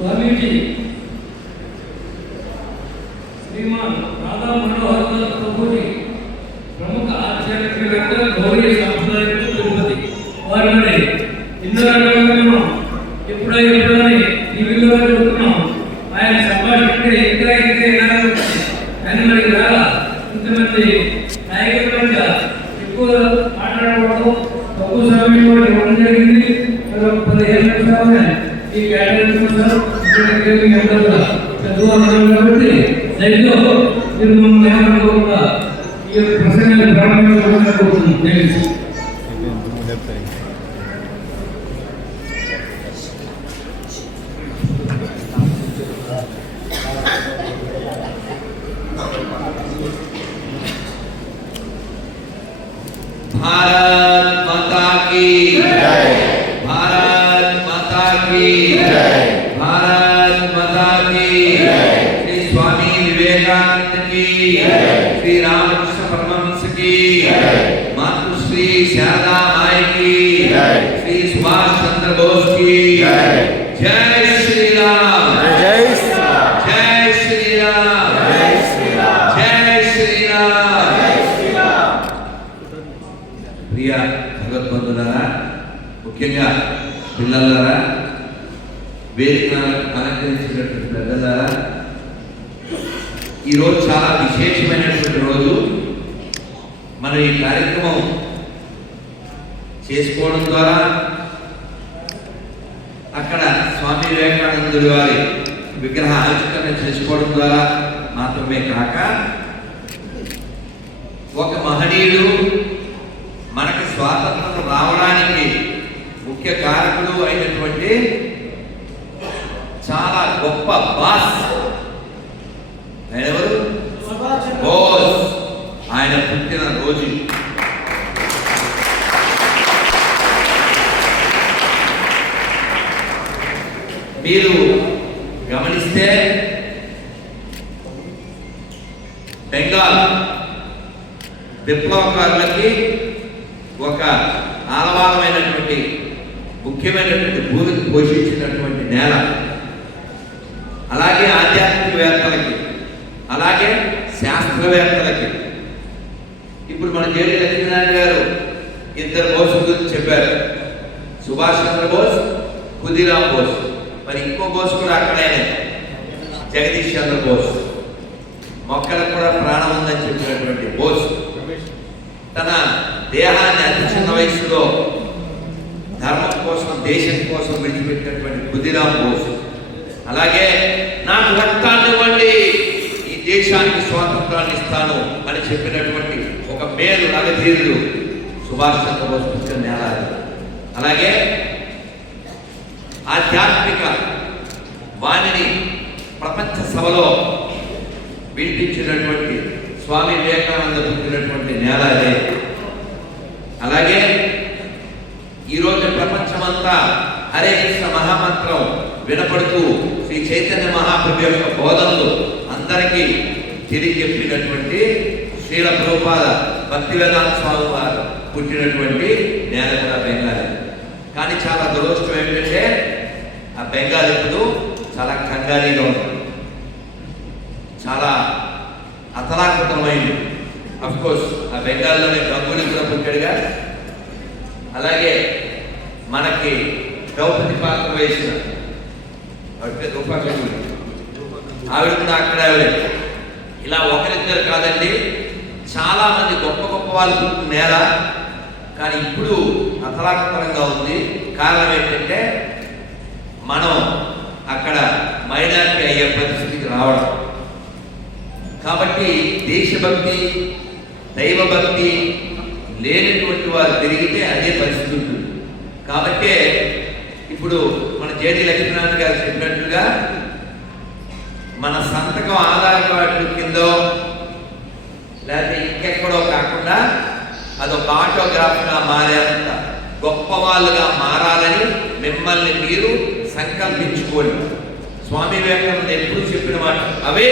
స్వామీజీ. శ్రీమాన్ రాధా మనోహర్ దాస్ ప్రభుజీ ప్రముఖ ఆధ్యాత్మికవేత్త గౌరీ సాంప్రదాయకు తిరుపతి వారి మరి ఇందులో ఎప్పుడో ఎప్పుడని టీవీలో చూస్తున్నాం ఆయన సంభాషణ ఇంకా ఇంకా వినాలని కానీ మరి ఇంతమంది నాయకుల మధ్య ఎక్కువ మాట్లాడకూడదు. తక్కువ సమయం ఇవ్వడం జరిగింది. పదిహేను ఈ కేటాయించుకుంటారు ಕೇಳಿ ಅಂತಲ್ಲ ದೂರ ಬಿಟ್ಟು ದಯವಿಟ್ಟು ಇದು ನಮ್ಮ ನ್ಯಾಯವನ್ನು ಕೂಡ ಈ ಪ್ರಸಂಗ ಪ್ರಾರಂಭ ದಯವಿಟ್ಟು भारत माता की जय भारत माता की जय भारत श्री रामकृष्ण परमहंस की जय मातृश्री शारदा माई की जय श्री सुभाष चंद्र बोस की जय जय श्री राम जय श्री राम जय श्री राम जय श्री राम जय श्री राम जय श्री राम ప్రియ భగవద్బంధులారా ముఖ్యంగా పిల్లలారా వేదిక అలంకరించినటువంటి పెద్దలారా ఈరోజు చాలా విశేషమైనటువంటి రోజు మనం ఈ కార్యక్రమం చేసుకోవడం ద్వారా అక్కడ స్వామి వివేకానందుడి వారి విగ్రహ ఆవిష్కరణ చేసుకోవడం ద్వారా మాత్రమే కాక ఒక మహనీయుడు మనకు స్వాతంత్రం రావడానికి ముఖ్య కారకుడు అయినటువంటి చాలా గొప్ప బాస్. ఎవరు? బోస్. పుట్టిన రోజు. మీరు గమనిస్తే బెంగాల్ విప్లవకారులకి ఒక ఆలవాలమైనటువంటి ముఖ్యమైనటువంటి భూమికి పోషించినటువంటి నేల. అలాగే ఆధ్యాత్మికవేత్తలకి అలాగే శాస్త్రవేత్తలకి ఇప్పుడు మన జేడి లక్ష్మీనారాయణ గారు ఇద్దరు బోస్ గురించి చెప్పారు. సుభాష్ చంద్రబోస్ ఖుదీరామ్ బోస్. మరి ఇంకో బోస్ కూడా అక్కడే జగదీష్ చంద్ర బోస్. మొక్కలకు కూడా ప్రాణం ఉందని చెప్పినటువంటి బోస్. తన దేహాన్ని అతి చిన్న వయసులో ధర్మం కోసం దేశం కోసం విడిచిపెట్టినటువంటి ఖుదీరామ్ బోస్. అలాగే నాకు రక్తాన్ని ఇవ్వండి. ఈ దేశానికి స్వాతంత్రాన్ని ఇస్తాను అని చెప్పినటువంటి మేలు నగధీరుడు సుభాష్ చంద్రబోస్ పుట్టిన నేల అలాగే ఆధ్యాత్మిక వాణిని ప్రపంచ సభలో వినిపించినటువంటి స్వామి వివేకానంద పుట్టినటువంటి నేల అదే అలాగే ఈరోజు ప్రపంచమంతా హరే కృష్ణ మహామంత్రం వినపడుతూ శ్రీ చైతన్య మహాప్రభు యొక్క బోధనలు అందరికీ తిరిగి చెప్పినటువంటి శ్రీల ప్రభుపాద భక్తి వేదాంత స్వామి వారు పుట్టినటువంటి నేల కూడా బెంగాలీ. కానీ చాలా దురదృష్టం ఏంటంటే ఆ బెంగాల్ ఇప్పుడు చాలా కంగారీగా ఉంది. చాలా అతలాకృతమైంది కోర్స్ ఆ బెంగాల్లోనే గంగూలీ కూడా పుట్టాడుగా. అలాగే మనకి ద్రౌపది పాత్ర వేసిన ఆవిడ ఆవిడ కూడా అక్కడ ఆవిడ. ఇలా ఒకరిద్దరు కాదండి చాలా మంది గొప్ప గొప్ప వాళ్ళు పుట్టిన కానీ ఇప్పుడు అతలాకుతలంగా ఉంది. కారణం ఏంటంటే మనం అక్కడ మైనారిటీ అయ్యే పరిస్థితికి రావడం. కాబట్టి దేశభక్తి దైవభక్తి లేనటువంటి వారు పెరిగితే అదే పరిస్థితి ఉంటుంది. కాబట్టే ఇప్పుడు మన జేడి లక్ష్మీనారాయణ గారు చెప్పినట్లుగా మన సంతకం ఆధార్ కార్డు లేకపోతే ఎక్కడో కాకుండా అదొక ఆటోగ్రాఫ్గా మారేంత గొప్ప వాళ్ళుగా మారాలని మిమ్మల్ని మీరు సంకల్పించుకోండి. స్వామి వివేకానంద ఎప్పుడు చెప్పిన మాట అవే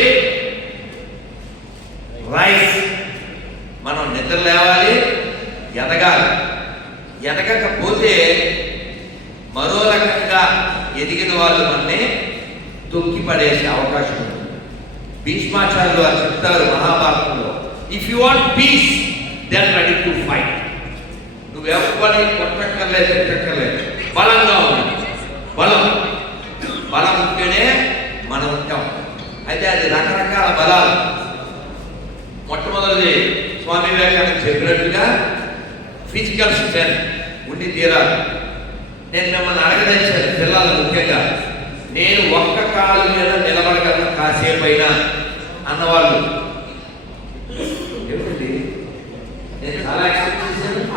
రైస్. మనం నిద్ర లేవాలి ఎదగాలి. ఎదగకపోతే మరో రకంగా ఎదిగిన వాళ్ళు మనని తొక్కి పడేసే అవకాశం ఉంది భీష్మాచార్యులు వారు చెప్తారు మహాభారతంలో if you want peace then ready to fight నువ్వు ఎవరిని కొట్టక్కర్లేదు పెట్టక్కర్లేదు బలంగా ఉంది బలం. బలం ఉంటేనే మనం ఉంటాం. అయితే అది రకరకాల బలాలు. మొట్టమొదటిది స్వామి వివేకానంద చెప్పినట్టుగా ఫిజికల్ స్ట్రెంత్ ఉండి తీరాలి. నేను మిమ్మల్ని అడగదలిచాను పిల్లలు ముఖ్యంగా. నేను ఒక్క కాలు మీద నిలబడగలను కాసేపు అయినా అన్నవాళ్ళు ఏమిటి నేను చాలా చేశాను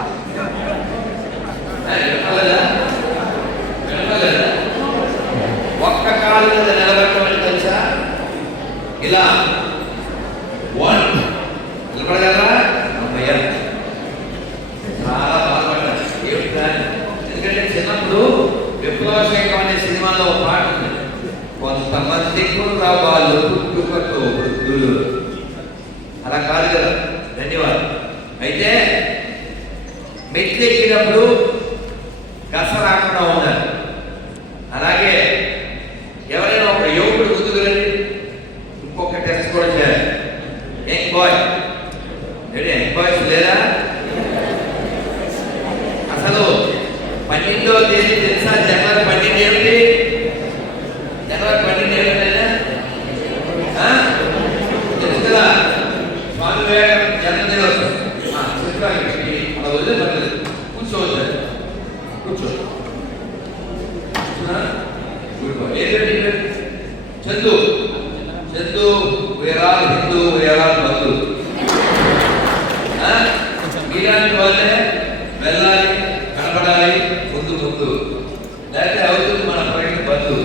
ఒక్క కాలు మీద నిలబడటం తెలుసా? ఇలా. వన్ నిలబడగలరా చాలా బాధపడ్డాను. ఏమిటి ఎందుకంటే చిన్నప్పుడు విప్లవ అనే సినిమాలో ఒక పాట ఉంది. కొంతమంది కుర్రవాళ్ళు పుట్టుకతో వృద్ధులు. అలా కాదు కదా. ధన్యవాదాలు. అయితే మెట్లు ఎక్కినప్పుడు గస రాకుండా ఉండాలి అలాగే ఎవరైనా ఒక యువకుడు ముందుకు రండి ఇంకొక టెస్ట్ కూడా చేయాలి యంగ్ బాయ్ ఏంటి యంగ్ బాయ్స్ లేదా అసలు పన్నెండవ తేదీ తెలుసా జనవరి పన్నెండు ఏమిటి జనవరి పన్నెండు ఏమిటైనా తెలుసు కదా స్వామి వివేకానంద జన్మదినోత్సవం ఆ, చెప్తాను ఇది అలా వదిలే పర్లేదు కూర్చోవద్దు కూర్చో కూర్చున్నా? Good boy. ఏం పేరు నీ పేరు? చందు చందు వేరాల్ హిందూ వేరాల్ బంధు ఆ? మీలాంటి వాళ్ళే వెళ్ళాలి కనపడాలి ముందు ముందు లేకపోతే అవుతుంది మన ప్రకటన బంధు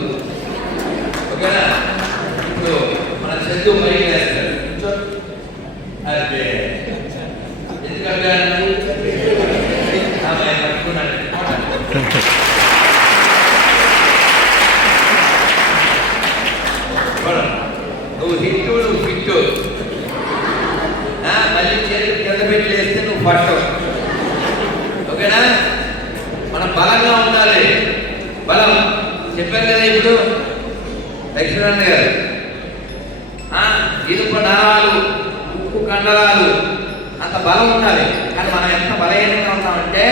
ఓకేనా ఇప్పుడు మన చందు పైకి వేస్తాడు కూర్చో. అదే ఎందుకంటే ఆమె పట్టుకున్నాడు చూడు, నువ్వు హిట్టు నువ్వు ఫిట్టు ఆ, మళ్ళీ చేతులు కింద పెట్టి లేస్తే నువ్వు పట్టవు ఓకేనా మనం బలంగా ఉండాలి బలం చెప్పారు కదా ఇప్పుడు దక్షిణారాయణ గారు ఆ, ఇనుప నరాలు ఉప్పు కండరాలు అంత బలం ఉండాలి కానీ మనం ఎంత బలహీనంగా ఉన్నామంటే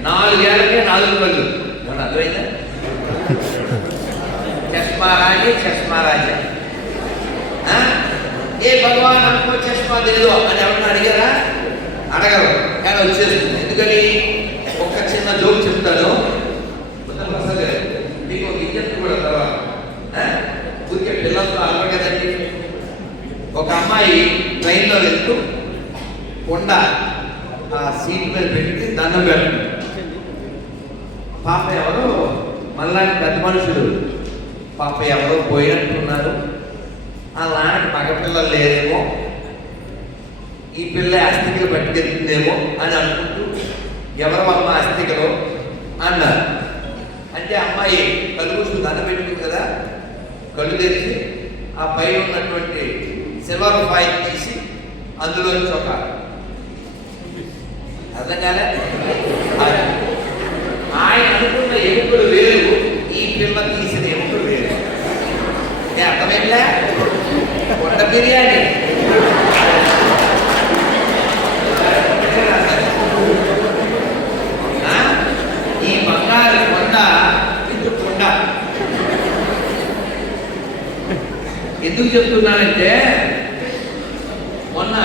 నాలుగేళ్ళకే నాలుగు కళ్ళు. ఏమన్నా అర్థమైందా? చష్మా రాణి చష్మా రాజా. ఏ భగవాన్ అనుకో చష్మా తెలియదు అని ఎవరన్నా అడిగారా? అడగరు. కానీ వచ్చేస్తుంది. ఎందుకని? ఒక చిన్న జోక్ చెప్తాను. మీకు విజ్ఞప్తి కూడా తర్వాత. ఊరికే పిల్లలతో అలవ కదండి ఒక అమ్మాయి ట్రైన్లో వెళ్తూ కొండ ఆ సీట్ మీద పెట్టి దండం పెట్టండి పాప ఎవరో మళ్ళాంటి పెద్ద మనుషులు. పాప ఎవరో పోయినట్టున్నారు. ఆ నాన్నకి మగపిల్లలు లేరేమో. ఈ పిల్ల అస్థికలు పట్టుకెళ్తుందేమో అని అనుకుంటూ ఎవరు అమ్మ అస్థికలు అన్నారు. అంటే అమ్మాయి కళ్ళు కూర్చుని దండ పెట్టుకుంది కదా. కళ్ళు తెరిచి ఆ పైన ఉన్నటువంటి సిల్వర్ ఫాయిల్ తీసి అందులోంచి ఒక అర్థం కాలే? ఆయన అనుకున్న ఎముకలు వేరు ఈ పిల్ల తీసిన ఎముకలు వేరు. ఏ అర్థమైందా? కొండ బిర్యానీ. ఈ బంగారు కొండ ఇందు కొండ. ఎందుకు చెప్తున్నానంటే మొన్న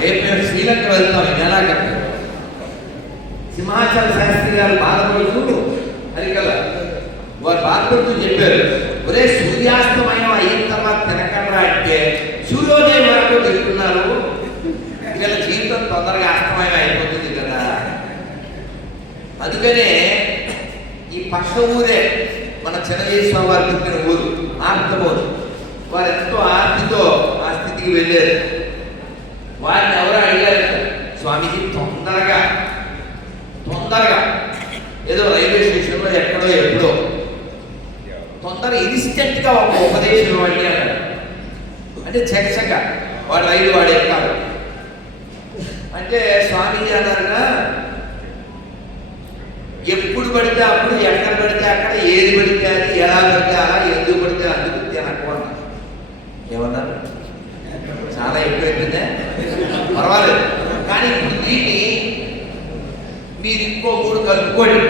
రేపు మేము శ్రీలంక వెళ్తాం సింహాచల శాస్త్రి గారు బాధపడుతూ అది కదా. వారు బాధపడుతూ చెప్పారు ఒరే సూర్యాస్తమయం అయిన తర్వాత తినకరా అంటే సూర్యోదయం వరకు తిరుగుతున్నారు. ఇలా జీవితం తొందరగా అస్తమయం అయిపోతుంది కదా. అందుకనే ఈ పక్ష ఊరే మన చిన్నజీశ్వర వారు పుట్టిన ఊరు ఆర్తమూరు వారు ఎంతో ఆర్తితో ఆ స్థితికి వెళ్ళారు. వారిని ఎవరో అడిగారు స్వామికి తొందరగా తొందరగా. ఏదో రైల్వే స్టేషన్లో ఎక్కడో ఎప్పుడో. తొందర ఇన్స్టెంట్గా ఒక ఉపదేశం ఇవ్వండి అన్నాడు. అంటే చకచక వాడు రైలు వాడు ఎక్కాలి. అంటే స్వామి అన్నారుగా ఎప్పుడు పడితే అప్పుడు ఎక్కడ పడితే అక్కడ ఏది పడితే అది ఎలా పడితే అలా ఎందుకు పడితే అందుకు తినకు అన్నారు ఏమన్నారు? చాలా ఎక్కువ అయిపోయిందే పర్వాలేదు. కానీ ఇప్పుడు మీరు ఇంకో మూడు కలుపుకోండి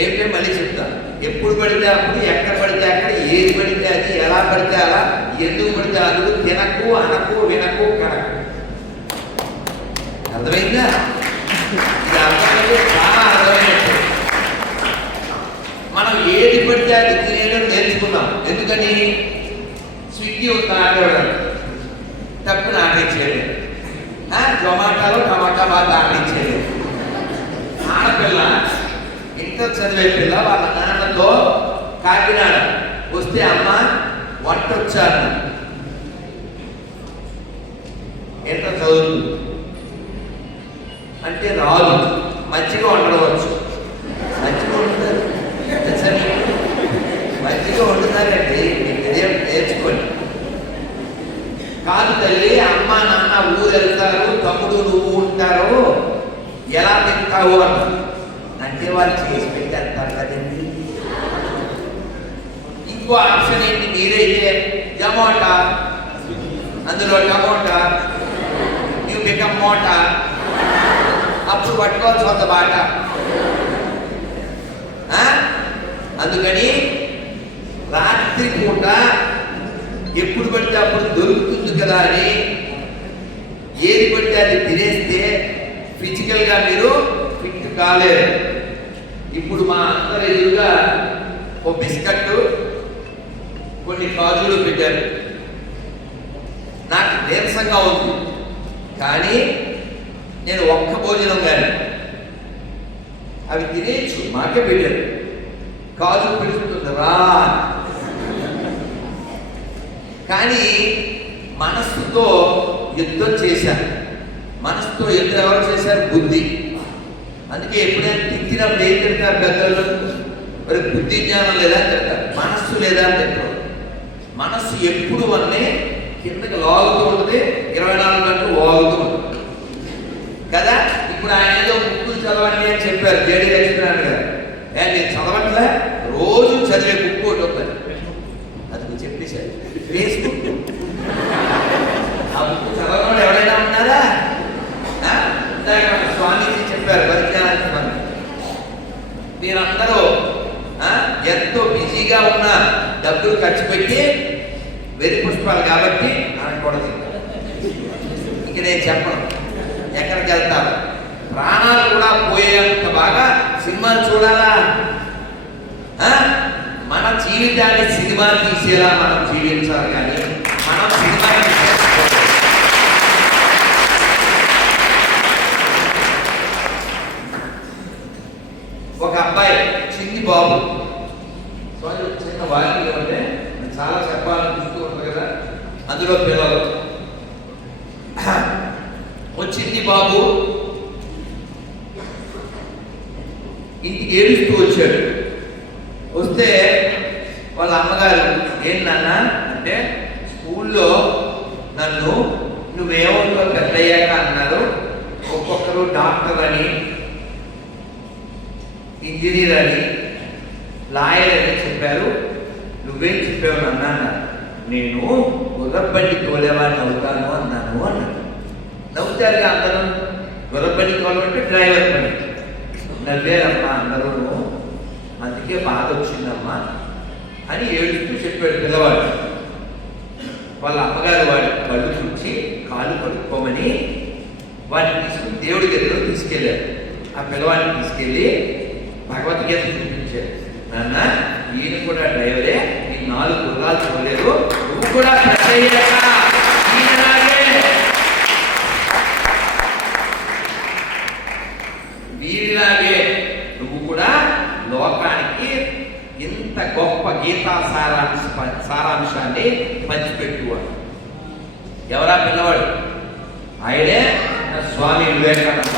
ఏమిటో మళ్ళీ చెప్తా. ఎప్పుడు పడితే అప్పుడు ఎక్కడ పడితే అక్కడ ఏది పడితే అది ఎలా పడితే అలా ఎందుకు పడితే అందుకు తినకు అనకు వినకు కనకు. అర్థమైందా? ఇది అర్థమైతే చాలా అర్థమైనట్టు. మనం ఏది పడితే అది తినేయడం నేర్చుకున్నాం. ఎందుకని? స్విగ్గీ ఒక ఆడేవాడు తప్పున ఆర్డర్ ఆ, జొమాటోలో టమాటా బాగా ఆడించేయలేదు ఆడపిల్ల ఇంటర్ చదివే పిల్ల వాళ్ళ నాన్నతో కాకినాడ వస్తే అమ్మ వంట వచ్చాను ఇంటర్ చదువు అంటే రాదు. మజ్జిగ వండవచ్చు మజ్జిగ వండుతారు సరే మజ్జిగ వండుతారండి ఇదేం నేర్చుకోండి. కాదు తల్లి అమ్మ నాన్న ఊరు వెళ్తారు తమ్ముడు నువ్వు ఉంటారు. ఎలా తింటావు అన్న? అంటే వాళ్ళు చేసి పెట్టేస్తారు కదండి ఇంకో ఆప్షన్ ఏంటి? మీరైతే జమోటా అందులో టమోటా యూ బికమ్ మోటా అప్పుడు పట్టుకోవాల్సి వంద బాట. ఆ? అందుకని రాత్రి పూట ఎప్పుడు పడితే అప్పుడు దొరుకుతుంది కదా అని ఏది పడితే అది తినేస్తే ఫిజికల్గా మీరు ఫిట్ కాలేరు. ఇప్పుడు మా అందరి ఎదురుగా ఒక బిస్కట్ కొన్ని కాజులు పెట్టారు. నాకు నీరసంగా ఉంది. కానీ నేను ఒక్క భోజనం కానీ అవి తినేయచ్చు మాకే పెట్టారు. కాజు పిలుస్తుంది రా కానీ మనస్సుతో యుద్ధం చేశాను మనసుతో యుద్ధం ఎవరు చేశారు? బుద్ధి. అందుకే ఎప్పుడైనా తిట్టినప్పుడు ఏం తింటారు పెద్దలు? మరి బుద్ధి జ్ఞానం లేదా అని చెప్తారు మనస్సు లేదా అని చెప్తారు మనస్సు ఎప్పుడు అన్నీ కిందకి లాగుతూ ఉంటుంది ఇరవై నాలుగు గంటలు వాగుతూ ఉంటుంది. కదా? ఇప్పుడు ఆయన ఏదో బుక్కులు చదవండి అని చెప్పారు జేడీ లక్ష్మీనారాయణ గారు. నేను చదవట్లే? రోజు చదివే బుక్ ఒకటి ఉంది. అది చెప్పేశారు ఫేస్బుక్. ఆ బుక్ చదవడం ఎవరైనా ఉన్నారా ఆ? ఇందాక మన స్వామీజీ చెప్పారు పరిజ్ఞానానికి మనం మీరందరూ ఆ, ఎంతో ఉన్న డబ్బులు ఖర్చు పెట్టి వెరి పుష్పాలు కాబట్టి అనకూడదు ఇంక నేను చెప్పను. ఎక్కడికి వెళ్తాను ప్రాణాలు కూడా పోయేంత బాగా సినిమాలు చూడాలా? మన జీవితాన్ని సినిమా తీసేలా మనం జీవించాలి కానీ మనం సినిమా ఒక అబ్బాయి చిన్ని బాబు సారీ చిన్న వాకింగ్ అంటే నేను చాలా చెప్పాలనిపిస్తూ ఉంటుంది కదా అందులో పిల్లలు. వచ్చింది బాబు. ఇంటికి ఏడుస్తూ వచ్చాడు. వస్తే వాళ్ళ అమ్మగారు ఏం నాన్న అంటే స్కూల్లో నన్ను నువ్వేమవుతావు పెద్దయ్యాక అన్నారు. ఒక్కొక్కరు డాక్టర్ అని ఇంజనీర్ అని లాయర్ అని చెప్పారు. నువ్వేం చెప్పావు నాన్న? నేను గుర్రబండి తోలేవాడిని అవుతాను అన్నాను అన్నాడు. నవ్వుతారుగా అందరూ గుర్రబండి తోలమంటే డ్రైవర్ పని. నవ్వేరమ్మా అందరూ అందుకే బాధ వచ్చిందమ్మా అని ఏడుస్తూ చెప్పాడు పిల్లవాడు. వాళ్ళ అమ్మగారు వాడి కళ్ళు చూచి కాళ్ళు కడుక్కోమని వాడిని తీసుకుని దేవుడి గదిలో తీసుకెళ్ళారు. ఆ పిల్లవాడిని తీసుకెళ్ళి భగవద్గీత చూపించారు. నాన్న ఈయన కూడా డ్రైవరే ఈ నాలుగు గుర్రాలు చూడలేదు నువ్వు కూడా పెద్ద అయ్యాక ఈయనలాగే వీరిలాగే నువ్వు కూడా లోకానికి ఇంత గొప్ప గీతా సారాంశ సారాంశాన్ని పంచిపెట్టువాడు ఎవరా పిల్లవాడు ఆయనే నా స్వామి వివేకానంద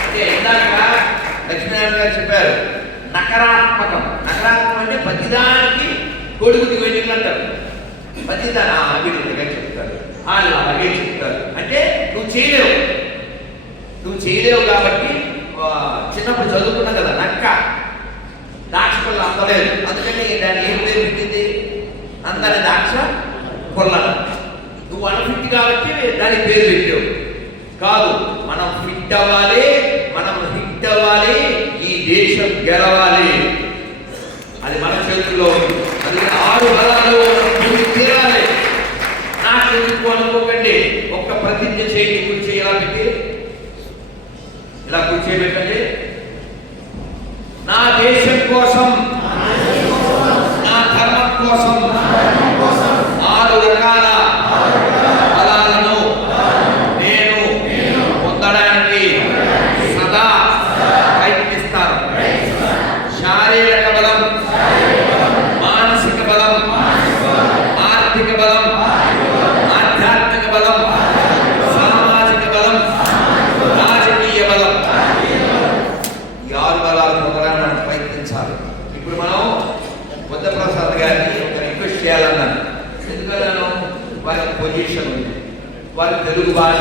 అంటే ఇందాక లక్ష్మీనారాయణ గారు చెప్పారు నకరాత్మకం నకరాత్మకం అంటే ప్రతిదానికి కొడుకుకి వెళ్ళి అంటారు ప్రతిదాని ఆ, వీడు ఇలాగే చెప్తారు వాళ్ళు అలాగే చెప్తారు అంటే నువ్వు చేయలేవు. నువ్వు చేయలేవు కాబట్టి చిన్నప్పుడు చదువుకున్నా కదా నక్క. దాక్ష పళ్ళు అందలేదు. అందుకని దాన్ని ఏం పేరు పెట్టింది? అందరి దాక్ష కొల్ల నువ్వు అనఫిట్ కాబట్టి దానికి పేరు పెట్టావు. కాదు మనం ఫిట్ అవ్వాలి మనం హిట్ అవ్వాలి ఈ దేశం గెలవాలి. అది మన చేతుల్లో ఉంది. అది ఆరు బలాలు ముందు తీరాలి నాకెందుకు అనుకోకండి ఒక్క ప్రతిజ్ఞ చేయండి కుర్చీ ఇలా పెట్టి? ఇలా కుర్చీ పెట్టండి. నా దేశం కోసం నా ధర్మం కోసం ఆరు రకాల ఫలాలను నేను పొందడానికి సదా ప్రయత్నిస్తాను. శారీరక బలం మానసిక బలం ఆర్థిక బలం ఆధ్యాత్మిక బలం సామాజిక బలం రాజకీయ బలం ఈ ఆరు బలాలు పొందడానికి మనం ప్రయత్నించాలి ఇప్పుడు మనం బుద్ధప్రసాద్ గారిని ఒక రిక్వెస్ట్ చేయాలన్నాను ఎందుకన్నాను వారి పొజిషన్ ఉంది వారి తెలుగు భాష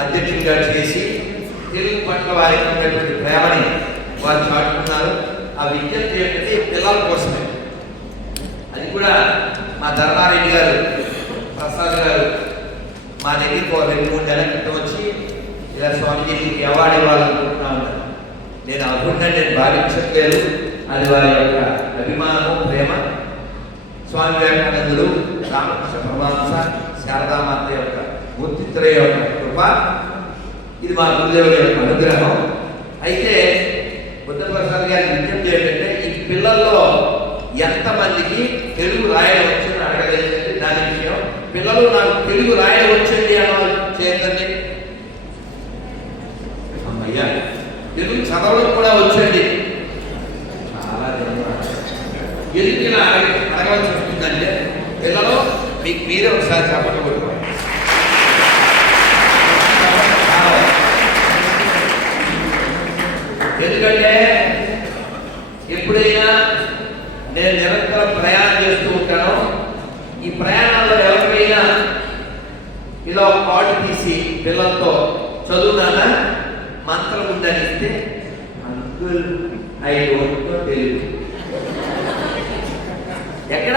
అధ్యక్షుడిగా చేసి తెలుగు పట్ల వారికి ఉన్నటువంటి ప్రేమని వారు చాటుకున్నారు. ఆ విజ్ఞప్తి ఏంటంటే పిల్లల కోసమే. అది కూడా మా ధర్మారెడ్డి గారు ప్రసాద్ గారు మా దగ్గరికి ఒక రెండు మూడు నెలల క్రితం వచ్చి ఇలా స్వామిజీకి అవార్డు ఇవ్వాలనుకుంటున్నా ఉన్నారు నేను అర్హుడిని నేను భావించట్లేదు అది వారి యొక్క అభిమానము ప్రేమ. స్వామి వివేకానందుడు రామకృష్ణ పరమాంస శారదామాత యొక్క మూర్తిత్ర యొక్క కృప. ఇది మా గురుదేవుల యొక్క అనుగ్రహం. అయితే బుద్ధప్రసాద్ గారి విజ్ఞప్తి ఏంటంటే ఈ పిల్లల్లో ఎంతమందికి తెలుగు రాయడం వచ్చని అడగలేదండి. దాని విషయం పిల్లలు నాకు తెలుగు రాయడం వచ్చింది అన్న చేయండి అమ్మయ్యా తెలుగు చదవడం కూడా వచ్చండి. చాలా ఎందుకు ఇలా అడగవలసి వస్తుందంటే పిల్లలు మీకు మీరే ఒకసారి చెప్పకూడదు ఎందుకంటే ఎప్పుడైనా నేను నిరంతరం ప్రయాణం చేస్తూ ఉంటాను. ఈ ప్రయాణాల్లో ఎవరికైనా ఇలా ఒక కార్డు తీసి పిల్లలతో చదువుదానా మంత్రం ఉందని ఇస్తే అంకుల్ ఐ డోంట్ తెలుగు. ఎక్కడ?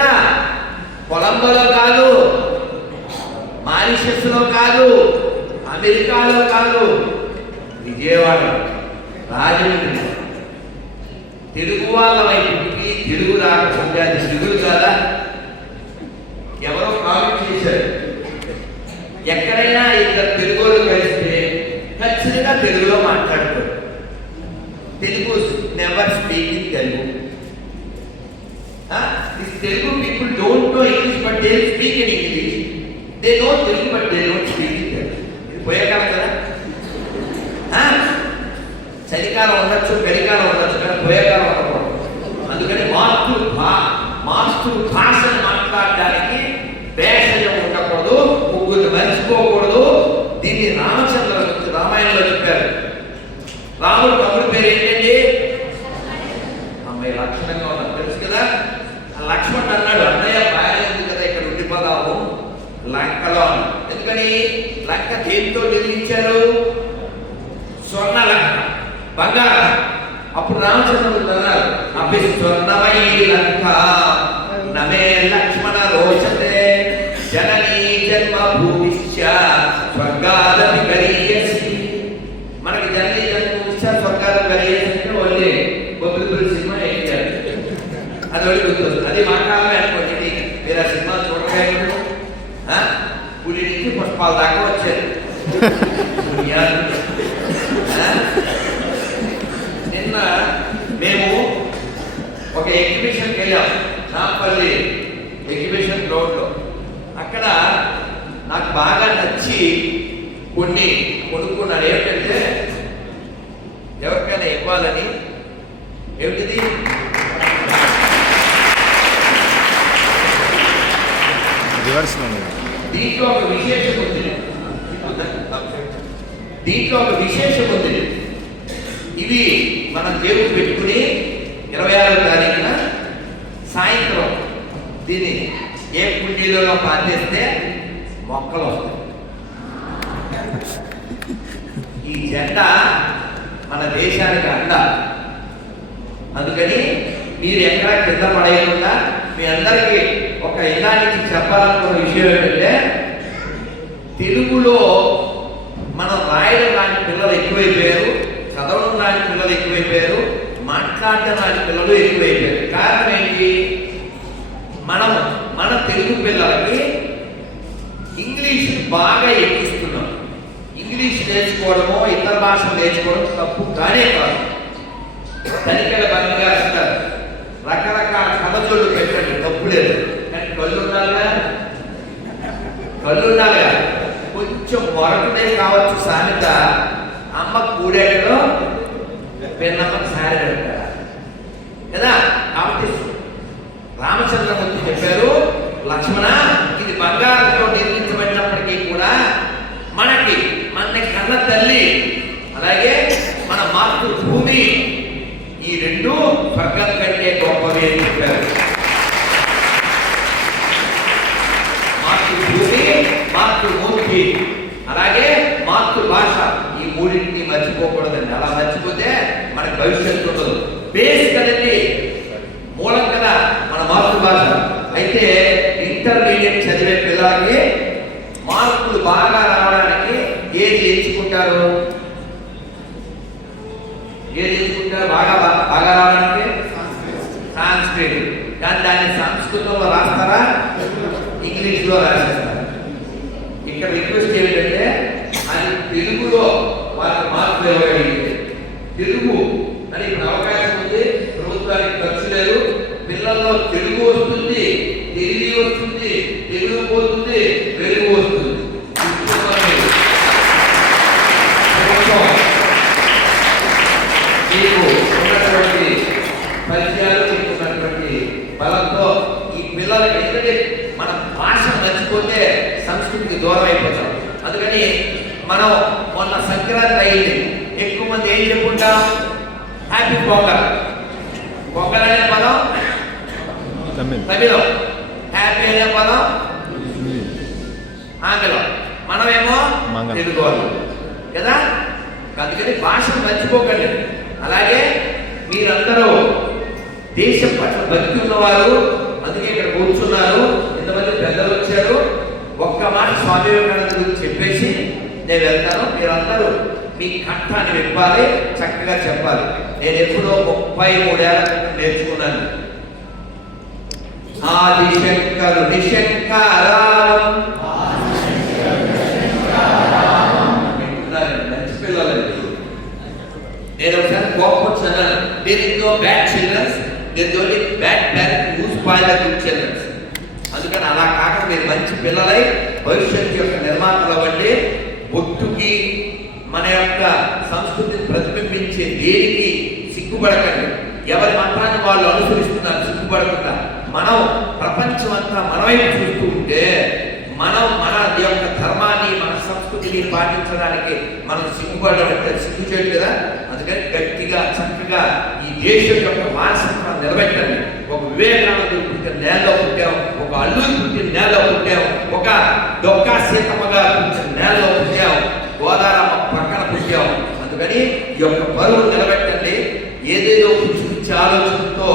కొలంబోలో కాదు మారిషస్లో కాదు అమెరికాలో కాదు విజయవాడ రాజమండ్రి. తెలుగు వాళ్ళ వైపుకి తెలుగు రాకపోతే అది సిగురు కదా? ఎవరో కామెంట్ చేశారు. ఎక్కడైనా ఇద్దరు తెలుగులో కలిస్తే ఖచ్చితంగా తెలుగులో మాట్లాడతారు. Telugu never speak in Telugu Telugu but they'll speak in English. They know they but they don't speak in speak in కదా చలికాలం ఉండొచ్చు చలికాలం ఉండొచ్చు కానీ పోయేకాలం ఉండకూడదు. అందుకని మాతృ భా మాతృ భాషను మాట్లాడడానికి భేషజం ఉండకూడదు. ముగ్గురు మర్చిపోకూడదు దీన్ని రామచంద్ర రామాయణంలో చెప్పారు రాముడు తమ్ముడు పేరు ఏంటండి అమ్మాయి లక్షణంగా ఉన్నారు తెలుసు కదా ఆ లక్ష్మణ్ అన్నాడు అన్నయ్య బాగాలేదు కదా ఇక్కడ ఉండిపోదాము లంకలో అన్నాడు. ఎందుకని లంక దేంతో నిర్మించారు స్వర్ణ లంక బంగారం. అప్పుడు రామచంద్రుడు అన్నారు అభి స్వర్ణమై లంక నమే లక్ష్మణ రోషతే జననీ జన్మ భూమిశ్చ స్వర్గాలని గరీయసి మనకి జననీ జన్మ భూమిశ్చ స్వర్గాదపి గరీయసి అంటే ఓన్లీ బొబ్బిలి సినిమా వేయించారు అది ఒకటి గుర్తొస్తుంది. అది మాట్లాడాలి అనుకోండి. మీరు ఆ సినిమా చూడలేదు పులి నుంచి పుష్పాల దాకా నిన్న మేము ఒక ఎగ్జిబిషన్కి వెళ్ళాం నాంపల్లి ఎగ్జిబిషన్ గ్రౌండ్లో. అక్కడ నాకు బాగా నచ్చి కొన్ని కొనుక్కున్నాను ఏమిటంటే ఎవరికైనా ఇవ్వాలని. ఏమిటిది? రివర్స్. దీంట్లో ఒక విశేషం ఉంది. దీంట్లో ఒక విశేషం ఉంది. ఇవి మనం దేవుడు పెట్టుకుని ఇరవై ఆరో తారీఖున సాయంత్రం దీన్ని ఏ కుండీలలో పాతేస్తే మొక్కలు వస్తాయి. ఈ జెండా మన దేశానికి అండ. అందుకని మీరు ఎక్కడ కింద పడేయకుండా మీ అందరికీ ఒక ఇలాంటి చెప్పాలనుకున్న విషయం ఏంటంటే తెలుగులో మనం రాయడం రాని పిల్లలు ఎక్కువైపోయారు చదవడం రాని పిల్లలు ఎక్కువైపోయారు మాట్లాడడం రాని పిల్లలు ఎక్కువైపోయారు. కారణం ఏంటి? మనం మన తెలుగు పిల్లలకి ఇంగ్లీష్ బాగా ఎక్కిస్తున్నాం. ఇంగ్లీష్ నేర్చుకోవడమో ఇతర భాషలు నేర్చుకోవడం తప్పు కానే కాదు. తనిఖీల బంధు అంటారు. రకరకాల కథజోళ్ళు పెట్టండి తప్పు లేదు. కానీ కళ్ళు ఉండాలిగా కళ్ళు ఉండాలిగా కొంచెం మొరటునే కావచ్చు సామెత. అమ్మ కూడేటలో పెన్నమ్మ సారి పెడతారు కదా? కాబట్టి రామచంద్రమూర్తి చెప్పారు లక్ష్మణ ఇది బంగారంతో నిర్మించబడినప్పటికీ కూడా మనకి మన కన్న తల్లి అలాగే మన మాతృభూమి ఈ రెండు స్వర్గం కంటే గొప్పవి అని చెప్పారు. మాతృభూమి మాతృమూర్తి అలాగే మాతృభాష ఈ మూడింటిని మర్చిపోకూడదండి అలా మర్చిపోతే మనకి భవిష్యత్తు ఉండదు బేస్ కదండి మూలం కదా మన మాతృభాష. అయితే ఇంటర్మీడియట్ చదివే పిల్లలకి మార్కులు బాగా రావడానికి ఏది ఎంచుకుంటారు? ఏది ఎంచుకుంటారు? బాగా బాగా రావడానికి? సాంస్క్రిట్. కానీ దాన్ని సంస్కృతంలో రాస్తారా? ఇంగ్లీష్లో రాస్తారా ఇక్కడ రిక్వెస్ట్ ఏమిటంటే అది తెలుగులో వాళ్ళకి మార్కులు ఇవ్వగలిగితే తెలుగు అని ఇప్పుడు అవకాశం ఉంది ప్రభుత్వానికి ఖర్చు లేదు పిల్లల్లో తెలుగు వస్తుంది తెలుగు వస్తుంది తెలుగు పోతుంది తెలుగు వస్తుంది చూసుకోవాలి. ప్రభుత్వం మీకు ఉన్నటువంటి పరిచయాలు మీకు ఉన్నటువంటి బలంతో ఈ పిల్లలకి ఎందుకంటే మన భాష మర్చిపోతే సంస్కృతికి దూరం అయిపోతాం అందుకని మనం మొన్న సంక్రాంతి అయింది ఎక్కువ మంది ఏం చెప్పుకుంటాం హ్యాపీ పొంగల్. పొంగల్ అనే పదం తమిళ్. హ్యాపీ అనే పదం ఆంగ్లం. మనమేమో. తెలుగు వాళ్ళు కదా? అందుకని భాషను మర్చిపోకండి. అలాగే మీరందరూ దేశం పట్ల భక్తి ఉన్నవారు అందుకే ఇక్కడ కూర్చున్నారు. ఇంతమంది పెద్దలు వచ్చారు? ఒక్క మాట స్వామి వివేకానంద గురించి చెప్పేసి నేను వెళ్తాను. మీరందరూ మీ కంఠాన్ని విప్పాలి చక్కగా చెప్పాలి. నేను ఎప్పుడో ముప్పై మూడేళ్ళ నేర్చుకున్నాను. ఆదిశంకరు నిశంకరాం వింటున్నారండి, మంచి నేను ఒకసారి కోపం వచ్చాను there is no bad childrens there is only bad parent who spoil the good childrens అందుకని అలా కాక మీరు మంచి పిల్లలై భవిష్యత్తు యొక్క నిర్మాతలు అవ్వండి బొట్టుకి మన యొక్క సంస్కృతిని ప్రతిబింబించే దేనికి సిగ్గుపడకండి. ఎవరి మతాన్ని వాళ్ళు అనుసరిస్తున్నారు సిగ్గుపడకుండా. మనం ప్రపంచం అంతా మన చూస్తూ ఉంటే మనం మన యొక్క ధర్మాన్ని మన సంస్కృతిని పాటించడానికి మనం సిగ్గుపడడం అంటే సిగ్గు చేయడు కదా? అందుకని గట్టిగా చక్కగా ఈ దేశం యొక్క వారసత్వం నిలబెట్టండి. ఒక వివేకానంద పుట్టిన నేలలో పుట్టాం ఒక అల్లుడు పుట్టిన నేలలో పుట్టాం ఒక డొక్కా సీతమ్మగా పుట్టిన నేలలో పుట్టాం గోదారమ్మ పక్కన పుట్టాం అందుకని ఈ యొక్క బరువు నిలబెట్టండి ఏదేదో పిచ్చి పిచ్చి ఆలోచనతో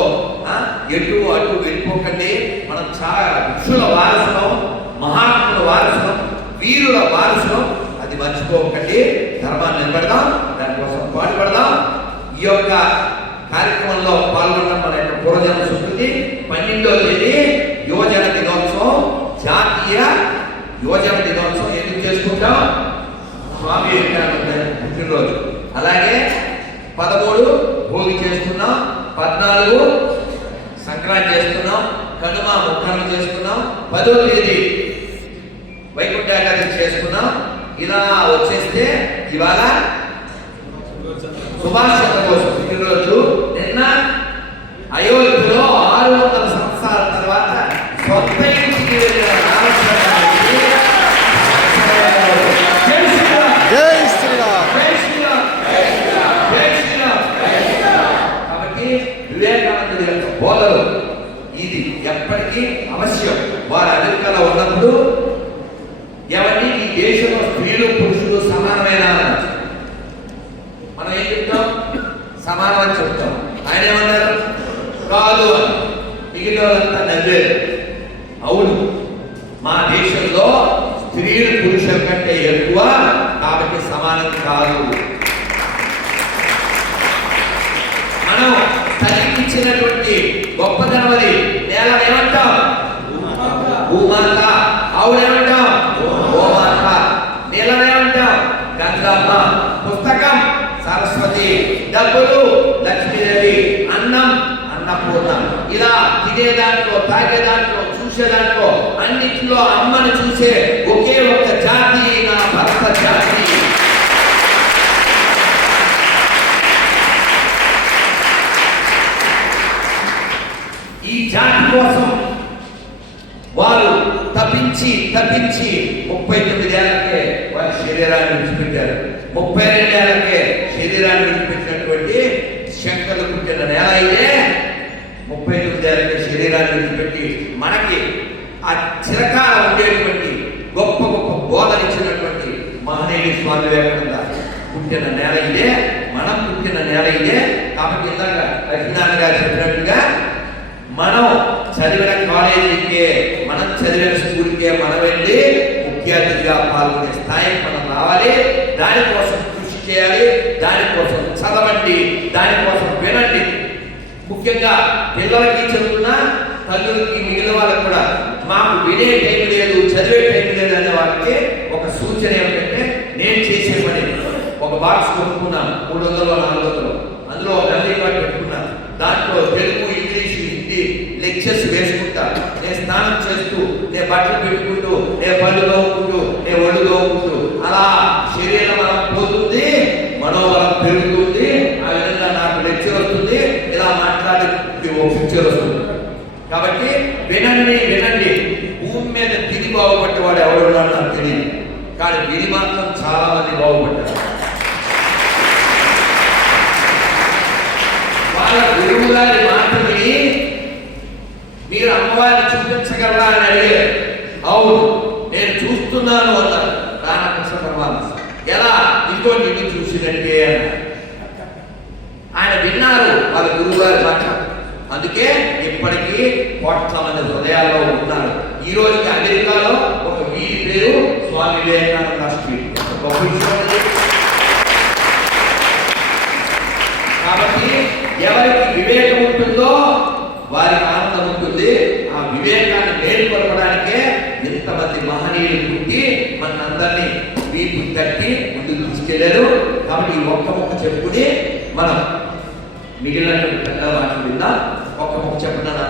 ఆ, ఎటు అటు వెళ్ళిపోకండి మనం చాలా ఋషుల వారసులం మహాత్ముల వారసులం వీరుల వారసులం అది మర్చిపోకండి ధర్మాన్ని నిలబెడదాం దానికోసం పాటుపడదాం. ఈ యొక్క కార్యక్రమంలో పాల్గొనడం మన యొక్క పూర్వజన సుకృతి. పన్నెండో తేదీ యువజన దినోత్సవం జాతీయ యువజన దినోత్సవం. ఎందుకు చేసుకుంటాం? స్వామి వివేకానంద పుట్టినరోజు. అలాగే పదమూడు భోగి చేసుకున్నాం పద్నాలుగు సంక్రాంతి చేసుకున్నాం కనుమ ముక్కర్మ చేసుకున్నాం. పదో తేదీ వైకుంఠ చేసుకున్నాం. ఇలా వచ్చేస్తే ఇవాళ సుభాష్ చంద్రబోస్ పుట్టినరోజు నిన్న అయోధ్య ఆరు వందల సంవత్సరాల తర్వాత సొంత ఇంటికి వెళ్ళిన రామచంద్రమూర్తి జై శ్రీరామ్ జై శ్రీరామ్ జై శ్రీరామ్ జై శ్రీరామ్ కాబట్టి వివేకానందుడి యొక్క బోధలు ఇది ఎప్పటికీ అవశ్యం వారు అమెరికాలో ఉన్నప్పుడు ఎవరిని ఈ దేశంలో స్త్రీలు పురుషులు సమానమైన అన్నారు. మనం ఏం చెప్తాం సమానం అని చెప్తాం ఆయన ఏమన్నారు కాదు అని మిగిలిన వాళ్ళంతా నవ్వారు అవును మా దేశంలో స్త్రీలు పురుషుల కంటే ఎక్కువ కాబట్టి సమానం కాదు మనం తల్లికి ఇచ్చినటువంటి గొప్పతనం అది నేల ఏమంటాం భూమాత ఆవుడేమంటాం గోమాత నీలమేమంటాం పెద్దమ్మ పుస్తకం సరస్వతి డబ్బులు లక్ష్మీదేవి అన్నం అన్నపూర్ణ. ఇలా తినే దాంట్లో తాగే దాంట్లో చూసే దాంట్లో అన్నిటిలో అమ్మను చూసే ఒకే ఒక జాతి నా భర్త జాతి. ఈ జాతి కోసం వారు తప్పించి తప్పించి ముప్పై తొమ్మిది ఏళ్ళకే వారి శరీరాన్ని విడిచిపెట్టారు. ముప్పై రెండేళ్ళకే శరీరాన్ని విడిచిపెట్టినటువంటి శంకర్లు పుట్టిన నేల అయితే ముప్పై తొమ్మిది ఏళ్ళకే శరీరాన్ని విడిచిపెట్టి మనకి ఆ చిరకాల ఉండేటువంటి గొప్ప గొప్ప బోధన ఇచ్చినటువంటి మహనీయుడి స్వామి వివేకానంద పుట్టిన నేల ఇదే. మనం పుట్టిన నేల ఇదే. కాబట్టి ఇందాక లక్ష్మీనారాయణ గారు చెప్పినట్టుగా మనం చదివిన కాలేజీకే మనం చదివిన స్కూల్కే మనం వెళ్ళి ముఖ్య అతిథిగా పాల్గొనే స్థాయికి మనం రావాలి. దానికోసం కృషి చేయాలి. దానికోసం చదవండి. దానికోసం వినండి. ముఖ్యంగా పిల్లలకి చెబుతున్నా తల్లులకి మిగిలిన వాళ్ళకి కూడా మాకు వినే టైం లేదు చదివే టైం లేదు అనే వాళ్ళకి ఒక సూచన ఏమిటంటే నేను చేసే పని ఒక బాక్స్ కొనుక్కున్నాను మూడు వందలు నాలుగు వందలు. అందులో ఒక పెట్టుకున్నాను. దాంట్లో తెలుగు హిందీ లెక్చర్స్ వేసుకుంటా. నేను స్నానం చేస్తూ నేను బట్టలు పెట్టుకుంటూ నేను పళ్ళు తోముకుంటూ నేను ఒళ్ళు తోముకుంటూ. అలా శరీర బలం పోతుంది మనోబలం పెరుగుతుంది ఆ విధంగా నాకు లెక్చర్ వస్తుంది ఇలా మాట్లాడే ఓ పిక్చర్ వస్తుంది. కాబట్టి వినండి వినండి. భూమి మీద తిని బాగుపడ్డవాడు ఎవడున్నాడు నాకు తెలియదు కానీ విని మాత్రం చాలా మంది బాగుపడ్డారు. వాళ్ళ గురువు గారి మాట మీరు అమ్మవారిని చూపించగలరా అని అడిగారు. అవును నేను చూస్తున్నాను అన్నారు. రామకృష్ణ పరమాత్మ. ఎలా? ఇదిగో నిన్ను చూసినట్టే ఆయన విన్నారు వాళ్ళ గురువు గారి మాట. అందుకే ఇప్పటికీ కోట్ల మంది హృదయాల్లో ఉన్నారు. ఈ రోజుకి అమెరికాలో ఒక వీరి పేరు స్వామి వివేకానంద స్ట్రీట్ గొప్ప కాబట్టి ఎవరికి వివేకం ఉంటుందో వారికి వివేకాన్ని మేలుకొల్పడానికే ఎంతమంది మహనీయులు పుట్టి మనందరినీ వీపు తట్టి ముందుకు తీసుకెళ్ళారు. కాబట్టి ఈ ఒక్క మొక్క చెప్పుకుని మనం మిగిలిన పెద్ద మాటలు విందాం. ఒక్క మొక్క చెప్పుకున్నాను.